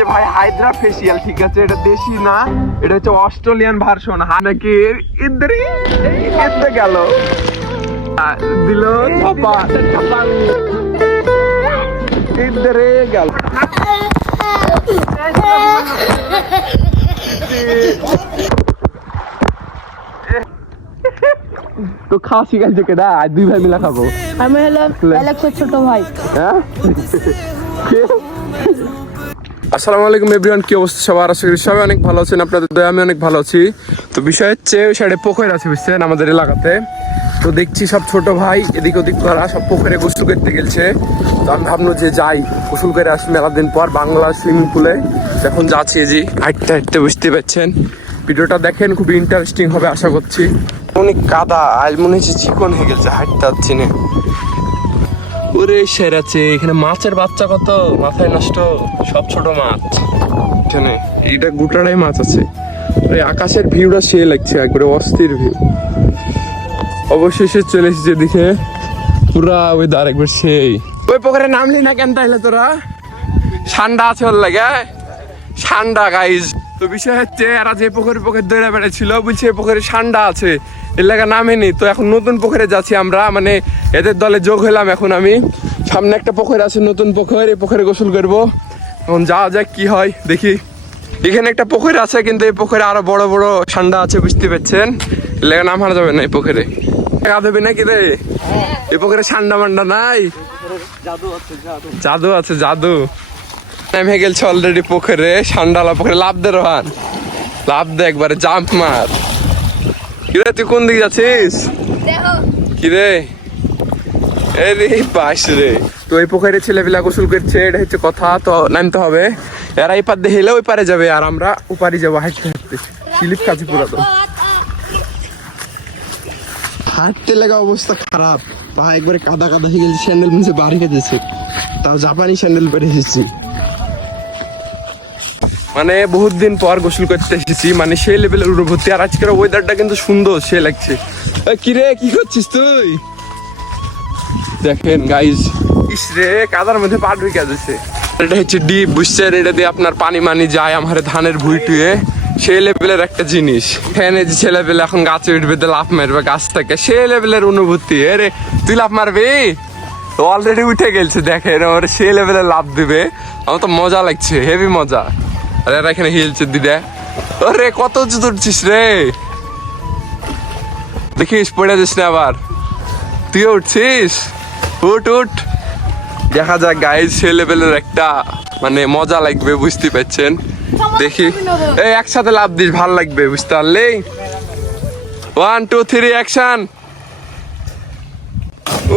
হচ্ছে ভাই হাইদ্রা ফেসিয়াল ঠিক আছে? এটা দেশি না এটা হচ্ছে অস্ট্রেলিয়ান ভার্সন হানাকি ইদ্রি। এতে গেল। দিল থাপা ইদ্রে গেল। তো খাওয়া শিখাইছে কেডা দুই ভাই মিলা খাব। আমি হলাম ছোট ভাই। হ্যাঁ? আসসালামু আলাইকুম এভরিওয়ান, কি অবস্থা সবার? আশা করি সবাই অনেক ভালো আছেন, আপনাদের দয়া, আমি অনেক ভালো আছি। তো বিষয় হচ্ছে, ওই সাইডে পুকুর আছে, বুঝছেন, আমাদের এলাকাতে। তো দেখছি সব ছোট ভাই, এদিক ওদিক করা, সব পুকুরে গোসল করতে গেছে। তো আমি ভাবলো যে যাই, গোসল করে আসি মেলা দিন পর, বাংলা সুইমিং পুলে। এখন যাচ্ছি জি হাঁটতে হাঁটতে বুঝতে পারছেন। ভিডিওটা দেখেন, খুবই ইন্টারেস্টিং হবে, আশা করছি। অনেক কাদা আজ মনে হচ্ছে চিকন হয়ে গেছে, হাঁটতে পারছি না। ওরে সের আছে এখানে মাছের বাচ্চা কত? মাথায় নষ্ট, সব ছোট মাছ। এখানে এইটা গোটাটাই মাছ আছে। আকাশের ভিউটা সে লাগছে, একবারে অস্থির ভিউ। অবশেষে চলে এসেছে দিকে পুরা ওই দার একবার সেই। ওই পুকুরে নামলি না কেন তাইলে তোরা? ঠান্ডা আছে ওর লাগে ঠান্ডা গাইজ তো বিষয় হচ্ছে এরা যে পুকুরে পুকুরে দৌড়ে বেড়াচ্ছিল বলছে এই পুকুরে ঠান্ডা আছে এর লাগা নামেনি। তো এখন নতুন পুকুরে যাচ্ছি আমরা মানে এদের দলে যোগ হলাম এখন আমি। সামনে একটা পুকুর আছে নতুন পুকুর এই পুকুরে গোসল করব। এখন যাওয়া যাক কি হয় দেখি। এখানে একটা পুকুর আছে কিন্তু এই পুকুরে আরও বড় বড় ঠান্ডা আছে বুঝতে পারছেন? এর লাগা নাম হারা যাবে না এই পুকুরে। কাঁদবে নাকি রে? এই পুকুরে ঠান্ডা মান্ডা নাই? জাদু আছে জাদু। নেমে গেছে অলরেডি পুকুরে সান্ডালা পুকুরে। লাভ দে রোহান লাভ দে একবারে জাম্প মার। কিরে তুই কোন দিকে যাচ্ছিস? দেখো। কিরে? এরে পাশ রে। তো এই পুকুরে ছেলেপিলা গোসল করছে এটা হচ্ছে কথা তো নামতে হবে। এরা এই পার দিয়ে হেলে ওই পারে যাবে আর আমরা ওপারে যাব হাঁটতে হাঁটতে। স্লিপ কাছে পুরো তো। হাঁটতে লাগা অবস্থা খারাপ। পা একবারে কাদা কাদা হয়ে গেছে স্যান্ডেল নিচে বাড়ি গেছে। তাও জাপানি স্যান্ডেল পরে এসেছি। মানে বহুত দিন পর গোসল করতে এসেছি মানে সেই লেভেলের অনুভূতি। আর আজকের ওয়েদারটা কিন্তু সুন্দর সে লাগছে। এ, কি করছিস তুই? দেখেন গাইজ ইস রে কাদার মধ্যে পা ঢুকে যাচ্ছে। এটা হচ্ছে ডিপ বুঝছেন? এটা দিয়ে আপনার পানি মানি যায় আমার ধানের ভুঁই টুয়ে। সেই লেভেলের একটা জিনিস। ফ্যানে যে ছেলে পেলে এখন গাছে উঠবে, তো লাফ মারবে গাছ থেকে। সেই লেভেলের অনুভূতি। এ রে তুই লাফ মারবি? অলরেডি উঠে গেছে দেখেন আমার সেই লেভেলের লাভ দিবে। আমার তো মজা লাগছে হেভি মজা। আর, এরা এখানে হিলছে দিদা। ওরে, কত উঠছিস রে। দেখিস, পড়ে যাস না আবার। তুইও উঠছিস? উঠ উঠ। দেখা যাক গাইজ সে লেভেলের একটা মানে মজা লাগবে, বুঝতে পারছেন? দেখি। এই একসাথে লাভ দিস ভালো লাগবে বুঝতে পারলি? ওয়ান টু থ্রি অ্যাকশন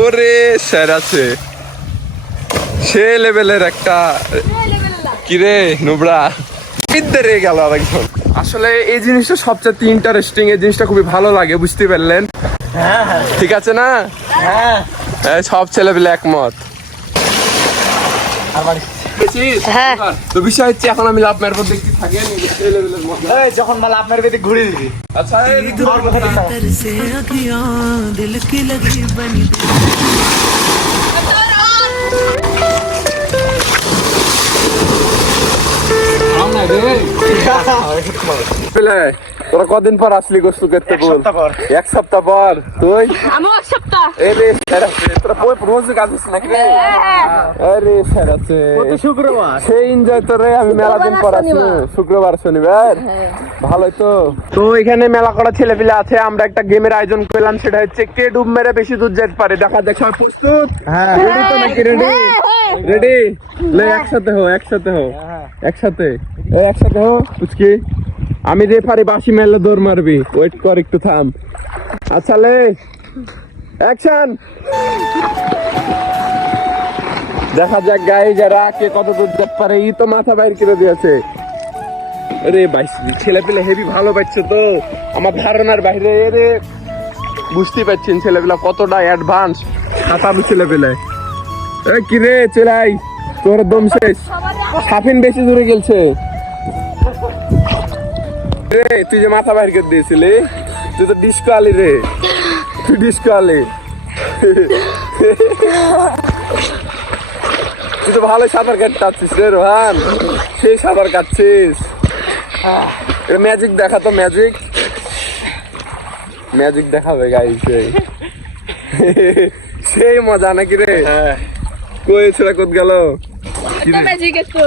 ওরে স্যার আছে। সে লেভেলের একটা কিরে নুবড়া বিদ্যে গেল আরেকজন। আসলে এই জিনিসটা সবচেয়ে ইন্টারেস্টিং এই জিনিসটা খুবই ভালো লাগে বুঝতে পারলেন? ঠিক আছে না? এই সব ছেলে পেলে একমত দেখেছিস? হ্যাঁ। এখন আমি লাভ মারবো দেখতে থাকি যখন মা লাভ মারবে ঘুরে দিবি। আচ্ছা দিল তোরা কদিন পর আসলি গোসল করতে বল? এক সপ্তাহ পর। তুই? আমি এক সপ্তাহ। এই রে স্যার তোরা বই রোজ কাঁদিস নাকি? রে আরে স্যার আছে শুক্রবার। সেই এনজয় তো রে আমি মেলা দিন পর আসি। শুক্রবার শনিবার। ভালোই তো। তো এখানে মেলা করা ছেলে পিলে আছে আমরা একটা গেমের আয়োজন করলাম সেটা হচ্ছে কে ডুব মেরে বেশি দূর যেতে পারে। দেখা যাক সবাই প্রস্তুত? হ্যাঁ রেডি তো নাকি? রেডি রেডি লে একসাথে হো একসাথে হো একসাথে। একসাথে হো পুচকি। আমি রেফারি বাসি মেলে দৌড় মারবি। ওয়েট কর, একটু থাম। আচ্ছা লে। অ্যাকশন দেখা যাক গাই যারা কে কত দূর যেতে পারে। ই তো মাথা বাইর করে দিয়েছে। আরে বাইশ ছেলে পেলে হেভি ভালো পাচ্ছে তো। আমার ধারণার বাইরে রে। বুঝতে পারছেন ছেলেপেলা কতটা অ্যাডভান্স সাঁতারু ছেলেপেলে। এ কি রে, চেলাই। তোর দম শেষ। সাফিন বেশি দূরে গেলছে। রে তুই যে মাথা বাইর করে দিয়েছিলি তুই তো ডিস্কো আলি রে। তুই ডিস্কো আলি। তুই তো ভালো সাঁতার কাটছিস রে রোহান। সেই সাঁতার কাটছিস। ম্যাজিক দেখা তো ম্যাজিক ম্যাজিক দেখাবে গাই সেই। সেই মজা নাকি রে? কই ছেড়ে কোত গেল? ম্যাজিক তো।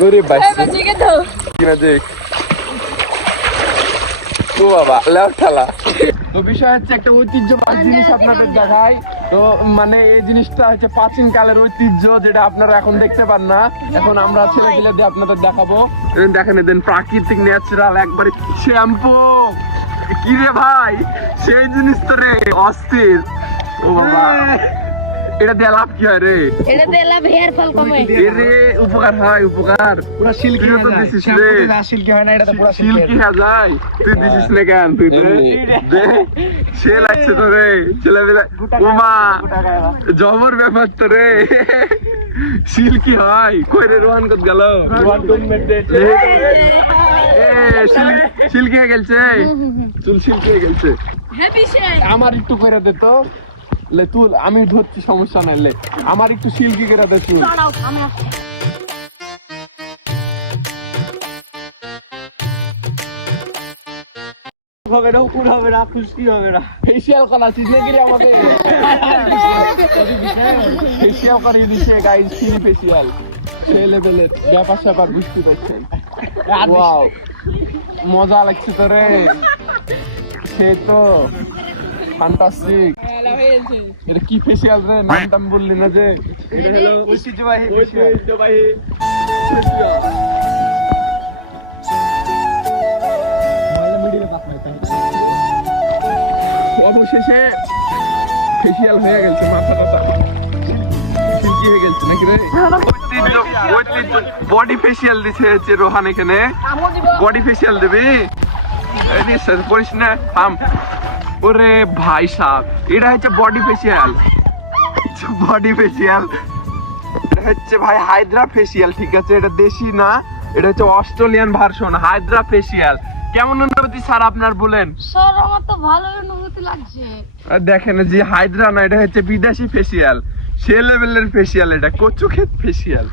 গরিব বাইশ ম্যাজিক তো। কি ম্যাজিক ও বাবা লেফট ঠালা তো বিষয় হচ্ছে একটা ঐতিহ্যবাহী জিনিস আপনাদের দেখাই। তো মানে এই জিনিসটা হচ্ছে প্রাচীন কালের ঐতিহ্য যেটা আপনারা এখন দেখতে পান না। এখন আমরা ছেলে পেলে দিয়ে আপনাদের দেখাবো। দেখেন দেন প্রাকৃতিক ন্যাচারাল একবারে শ্যাম্পু। কি রে ভাই সেই জিনিস তো রে অস্থির। ও বাবা। এটা দিয়ে লাভ কি হয় রে? এটা দিলাম হেয়ার ফল কমে। রে উপকার হয় উপকার। পুরো সিল্কি হয়ে যায়। দিছিস রে। সিল্কি হয় না এটা তো পুরো সিল্কি। হয়ে যায়। তুই দিছিস না কেন? তুই দে, সে লাগছে তো রে। ছেলে ওমা জবর ব্যাপার তো রে। সিল্কি হয়। কই রে রোহান কত গেল? এ সিল্কি সিল্কি হয়ে গেছে চুল সিল্কি হয়ে গেছে হ্যাপি শেক আমার একটু করে দে তো। লে তুল আমি ধরছি সমস্যা নাই লে। আমার একটু সিল্কি করে দে তুল দাঁড়াও আমি আসছি। হবে না উপর হবে না খুশকি হবে না। ফেসিয়াল করা চিজ নাকি আমাকে ফেসিয়াল করিয়ে দিচ্ছে গাইস ফ্রি ফেসিয়াল। সেই লেভেলের ব্যাপার স্যাপার বুঝতে পারছেন? ওয়াও মজা লাগছে তো রে। সে তো ফ্যান্টাস্টিক এটা কি ফেসিয়াল রে? নাম টাম বললি না যে। এটা হলো ঐতিহ্যবাহী ঐতিহ্যবাহী অবশেষে ফেসিয়াল হয়ে গেছে মাথাটা সিল্কি হয়ে গেছে নাকি রে? বডি ফেসিয়াল দিছে হচ্ছে রোহান এখানে। বডি ফেসিয়াল দেবে? এই করিস না থাম। ওরে ভাই সাহেব এটা হচ্ছে বডি ফেসিয়াল বডি ফেসিয়াল এটা হচ্ছে ভাই হাইদ্রা ফেসিয়াল ঠিক আছে? এটা দেশি না এটা হচ্ছে অস্ট্রেলিয়ান ভার্সন হাইদ্রা ফেসিয়াল কেমন অনুভূতি স্যার আপনার বলেন? স্যার আমার তো ভালো অনুভূতি লাগছে। আর দেখেন যে হাইদ্রা না এটা হচ্ছে বিদেশি ফেসিয়াল সে লেভেলের ফেসিয়াল এটা কচু ক্ষেত ফেসিয়াল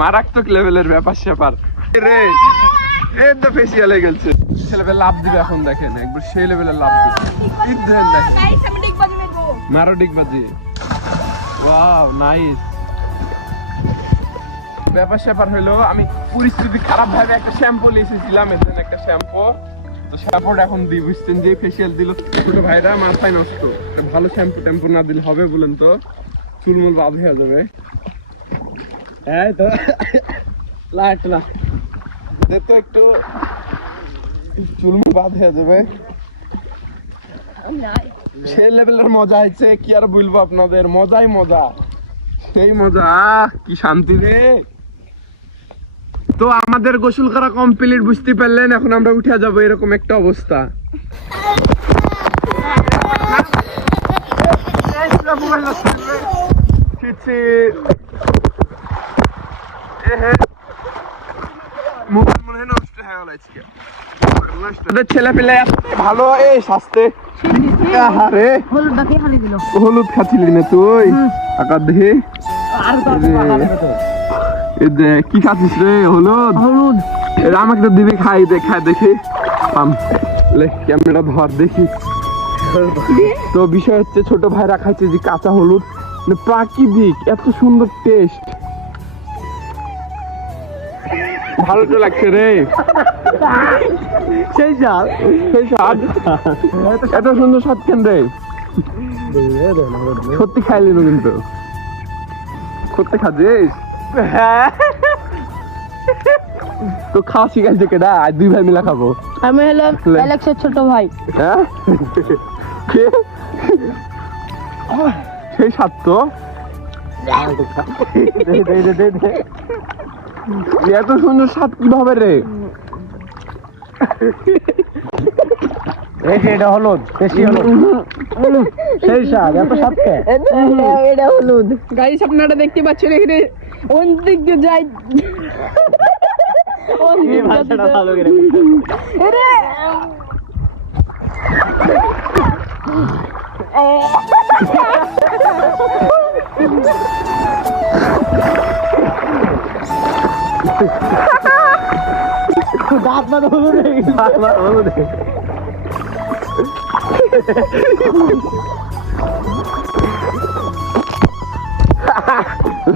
মারাত্মক লেভেলের ব্যাপার স্যাপার রে এই তো ফেসিয়াল হয়ে গেছে ছেলেবে লাভ দিবে এখন দেখেন একবার সেই লেভেলের লাভ দিবে। ঈদ দেখেন দেখেন। মারো ডিগ বাজি। ওয়াও নাইস ব্যাপার স্যাপার হইল আমি পরিস্থিতি খারাপ ভাবে একটা শ্যাম্পু নিয়ে এসেছিলাম এদের একটা শ্যাম্পু তো শ্যাম্পুটা এখন দিই বুঝছেন যে ফেসিয়াল দিল ছোট ভাইরা মাথায় নষ্ট। একটা ভালো শ্যাম্পু ট্যাম্পু না দিলে হবে বলেন তো। চুলমুল বাদ হয়ে যাবে। এই তো লাইট না দে তো একটু বাদ হয়ে যাবে। সে লেভেলের মজা হয়েছে কি আর বলব আপনাদের? মজাই মজা। সেই মজা কি শান্তি রে। তো আমাদের গোসল করা কমপ্লিট বুঝতে পারলেন? এখন আমরা উঠে যাব এরকম একটা অবস্থা। এহে। মোবাইল মনে হয় নষ্ট হয়ে গেল আজকে। ছেলে পেলে ভালো এই হলুদ খাচ্ছিলি না তুই? আকার দেখি। দেখ, কি খাচ্ছিস রে? হলুদ? হলুদ। এটা আমাকে তো দিবি খাই দে খাই দেখি। পাম। লে ক্যামেরা ধর দেখি। তো বিষয় হচ্ছে ছোট ভাইরা খাইছে যে কাঁচা হলুদ। মানে প্রাকৃতিক এত সুন্দর টেস্ট ভালো তো লাগছে রে। সেই জাল সেই স্বাদ এত সুন্দর স্বাদ কেন রে? সত্যি খাইলি না কিন্তু। সত্যি খাচ্ছিস? তো খাওয়া শিখাইছে কেডা? আজ দুই ভাই মিলা খাব। আমি হলাম লে। অ্যালেক্সের ছোট ভাই। হ্যাঁ? সেই স্বাদ তো। এত সুন্দর স্বাদ কীভাবে রে? এই যে এটা হলুদ বেশি হলুদ। সেই স্বাদ এত স্বাদ এটা হলুদ। গাইস আপনারা দেখতে পাচ্ছেন এখানে কোন দিক যাই করে এরে আপনার হলুদ আপনার হলুদ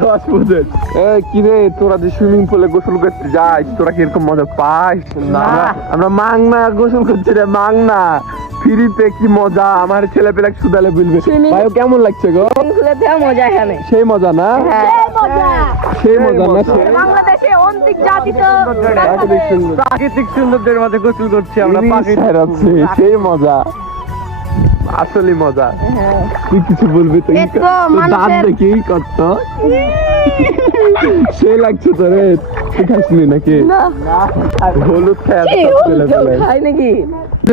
রসপুদের এ কি রে তোরা যে সুইমিং পুলে গোসল করতে যাস তোরা কীরকম মজা পাস? না। আমরা- আমরা মাংনা গোসল করছি রে মাংনা। ফ্রিতে কি মজা? আমার ছেলে পেলে সুদালে বলবে। ভাই কেমন লাগছে গো? মজা এখানে। সেই মজা না? সেই মজা। না বাংলাদেশে অন্তিক জাতি তো প্রাকৃতিক সুন্দর। প্রাকৃতিক সৌন্দর্যের মাঝে গোসল করছি আমরা প্রাকৃতিক সেই মজা। আসলে মজা। হ্যাঁ। তুই কিছু বলবি তো দাঁত দেখেই কত? সে লাগছে তোরে খাসনি নাকি? হলুদ খায় নাকি?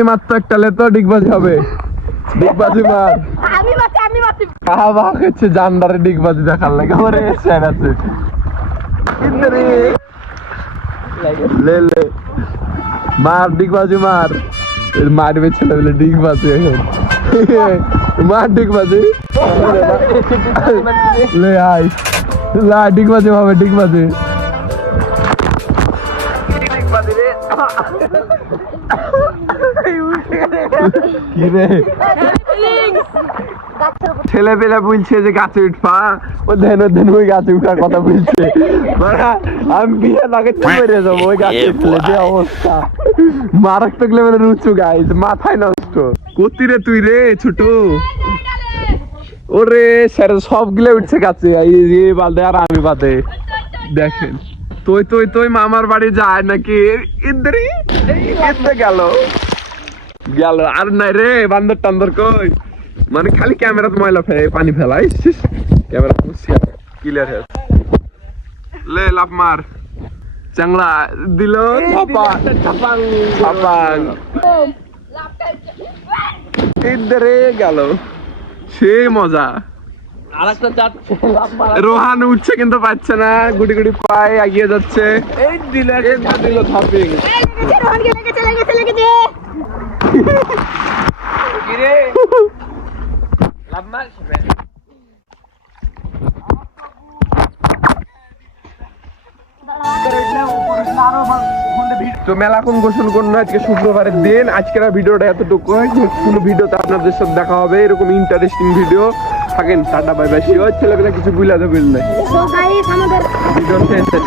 মাত্র একটা লে তো ডিগবাজি হবে। ডিগবাজি মার। আমি বাঁচি আমি বাঁচি। কাহা বাহ হচ্ছে জান্ডারে ডিগবাজি দেখার লাগে। আমার স্যার আছে। ইন্দরে। লে লে। মার ডিগবাজি মার। মারবে ছেলে বলে ডিগবাজি এখন। মার ডিগবাজি। লে আই লা ডিগবাজি হবে ডিগবাজি। কি রে? ছেলে পেলে বলছে যে গাছে উঠবা। ও দেন দেন ওই গাছে উঠার কথা বলছে। মানে আমি বিয়ে লাগে চুপে যাব ওই গাছে উঠলে যে অবস্থা। মারাত্মক লেভেলের উঁচু গাইজ মাথায় নষ্ট। কতি রে তুই রে ছোট। ওরে স্যার সবগুলো উঠছে গাছে এই বাদে আর আমি বাদে দেখেন। তুই তুই তুই মামার বাড়ি যায় নাকি? ইদারি এতে গেল? গেল আর নাই রে বান্দর টান্দর কই? মানে খালি ক্যামেরাতে ময়লা ফেলে পানি ফেলাই ক্যামেরা ক্লিয়ার হয়ে লে লাভ মার। চাংলা দিল ছাপাং ছাপাং ইদারে গেল। সে মজা। রোহান উঠছে কিন্তু পাচ্ছে না গুটি গুটি পায়ে এগিয়ে যাচ্ছে। এই দিলে দিল থাপিং তো মেলাকুন গোসল করুন আজকে শুক্রবারের দিন। আজকের ভিডিওটা এতটুকু। কোনো ভিডিওতে আপনাদের সাথে দেখা হবে। এরকম ইন্টারেস্টিং ভিডিও থাকেন টাটা বাই বাই ছেলেগুলো কিছু বুঝলে তো বুঝলেন আমাদের ভিডিও শেষ